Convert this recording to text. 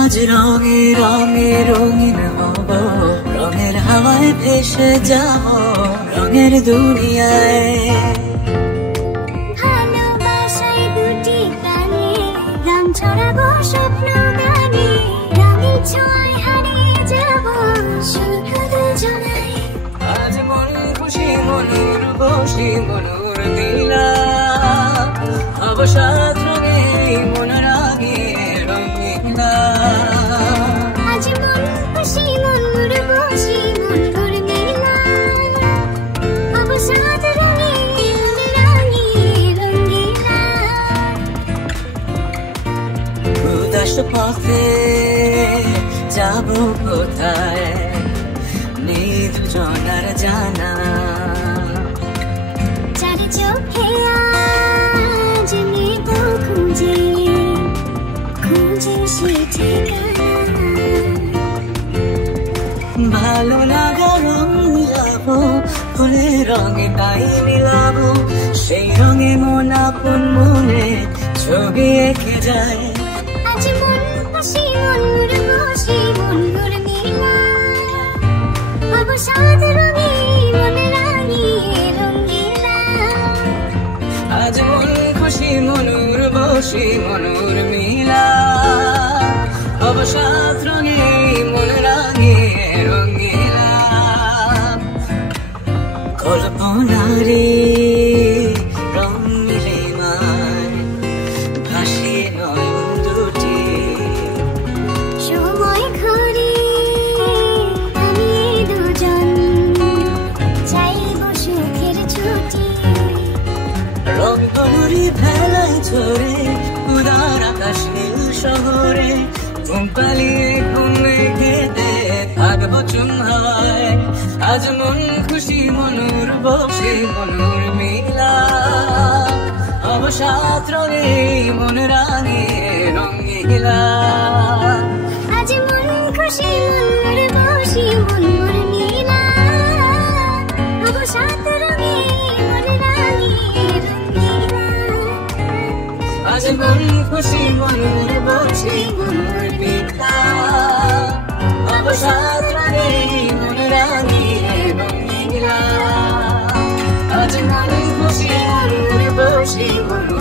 আজ রঙে রঙে রঙিন হব, রঙের হাওয়ায় ভেসে যাব রঙের দুনিয়ায়। ভালোবাসায় দুটি প্রাণে গান ছড়াবো স্বপ্ন গানে, রঙের ছোঁয়ায় হারিয়ে যাব শুধু দুজনায়। আজ মন খুশি মনুর বসি মনুর দিলা, অবসাদ রঙে মন রাগে রঙিলা। আজ মন খুশি মনুর বসি মনুর দিলা, অবসাদ রঙে মন রাগে রঙিলা। উদাস পথে যাব কোথায় নেই দুজনার জানা, চারি চোখে আজ নেব খুঁজে খুঁজে সে ঠিকানা। ভালো লাগা রং মিলাবো, ফুলের রঙে তাই মিলাবো, সেই রঙে মন আপন মনে ছবি এঁকে যায়। আজ মন খুশি মনুর বসি মনুর মিলা, অবসাদ রঙে মন রাঙিয়ে রঙিলা। আজ মন খুশি মনুর বসি মনুর মিলা, অবসাদ রঙে মন রাঙিয়ে রঙিলা। কল্পনারে রং মিলে মান ভাসিয়ে নয়ন দুটি, সময় ঘরে আমি দুজন চাইব সুখের ছুটি। রং তনুরি ভেলায় ঝরে উদার আকাশ নীল শহরে, ঘুম পালিয়ে ঘুমে ঘেতে থাকবো চুমহায়। আজ মন খুশি মনুর বসে মনুর মিলা, অবসাদ রঙে মন রাঙিয়ে রঙিলা। আজ মন খুশি মনুর বসি মনুর মিলা, অবসাদ রঙে মন রাঙিয়ে রঙিলা। আজ মন খুশি মনুর বসে মনুর মিলা, অবসাদ রঙে মন রাঙিয়ে রঙিলা। আজ মন খুশি মনুর বসে মনুর